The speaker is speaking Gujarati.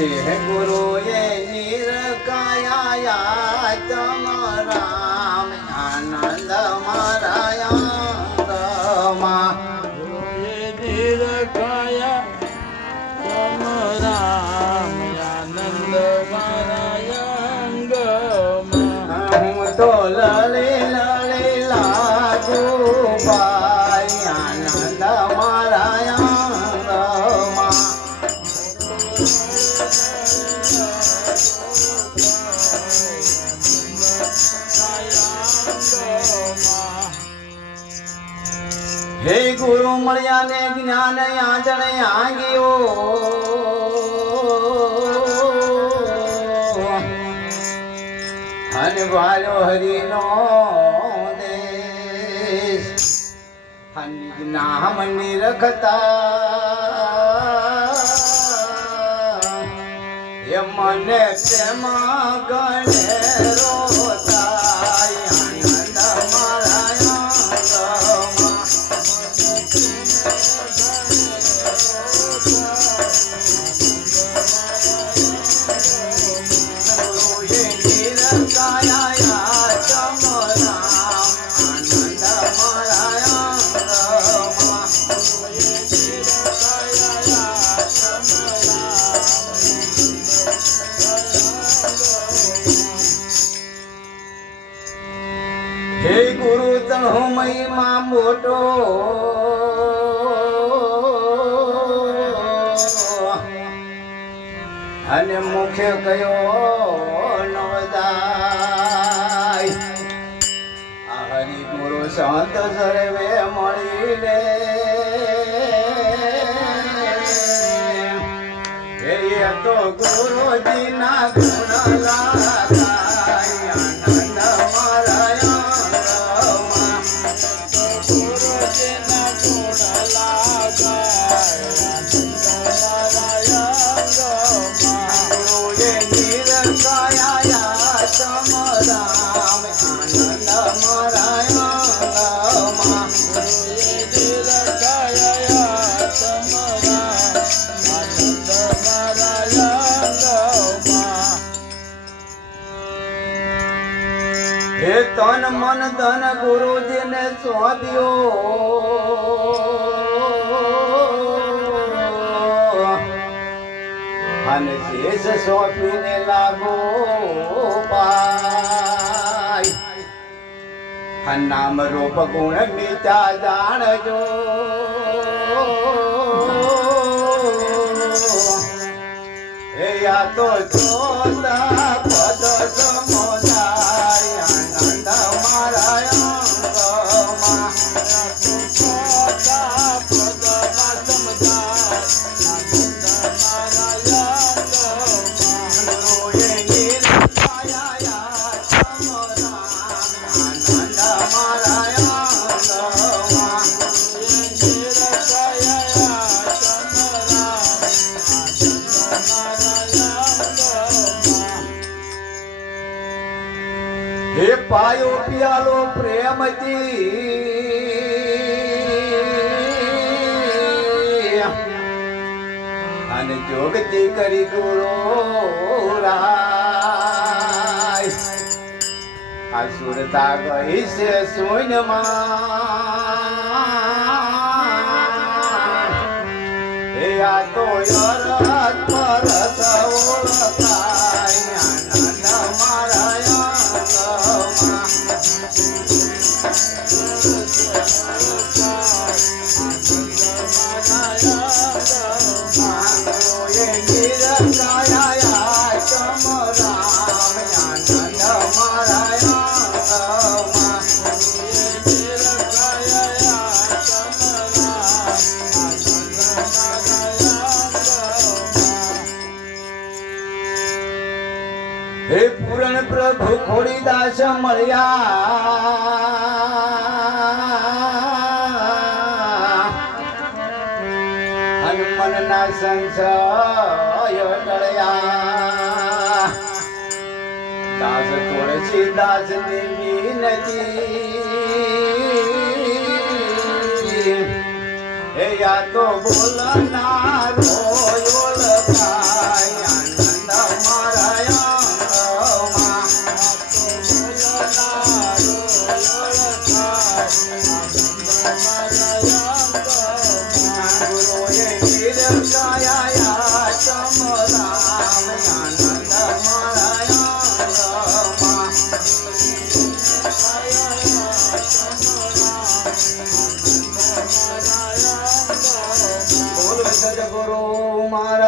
છે ગુરુએ નિરકાયા તમ રામ આનંદ મારા અંગમાં ગુરુએ નિરકાયા તમ રામ આનંદ મારા અંગમાં હું તો લલી લલી લાગુ ભાઈ આનંદ મારા અંગમાં હે ગુરુ મળ્યા ને જ્ઞાન આંજણ આંગ્યો અને વાલો હરિનો દેશ નામ નિરખતા એ મને તેમાં ગણે રોતા આનંદ મારા અંગમાં ગુરુએ નિરકાયા તમ રામ આનંદ મારા અંગમાં હે ગુરુ તણો મહિમા મોટો અને મુખ્ય કયો નવદાય આ હરિ ગુરુ સંત સર્વે મળીને એ તો ગુરુજીના ગુણ ગાય આનંદ મારા અંગમાં ગુરુજીના ગુણ લાગાય ગુરુએ નિરકાયા તમ રામ આનંદ મારા અંગમાં હે તન મન ધન ગુરુજીને સોંપ્યો અને શેષ સોંપીને લાગો પાય નામ રૂપ ગુણ મીઠા જાણજો હે યા તો જોતા પદ સમજાય આનંદ મારા અંગમાં ગુરુએ નિરકાયા તમ રામ આનંદ મારા અંગમાં હે પાયો પિયાલો પ્રેમથી અને જોગતી કરી ગુરુ રાય આ સુરતા ગઈ છે શૂન્યમાં હે આ તો યરત પરત ઓળખાય આનંદ મારા અંગમાં ગુરુએ નિરકાયા તમ રામ આનંદ મારા અંગમાં હે પૂરણ પ્રભુ ખોડીદાસ મળ્યા હનુમનના સંશય ટળ્યા દાસ તુલસી દાસ ની વિનતી હે યા તો બોલનારો ઓળખાય મારો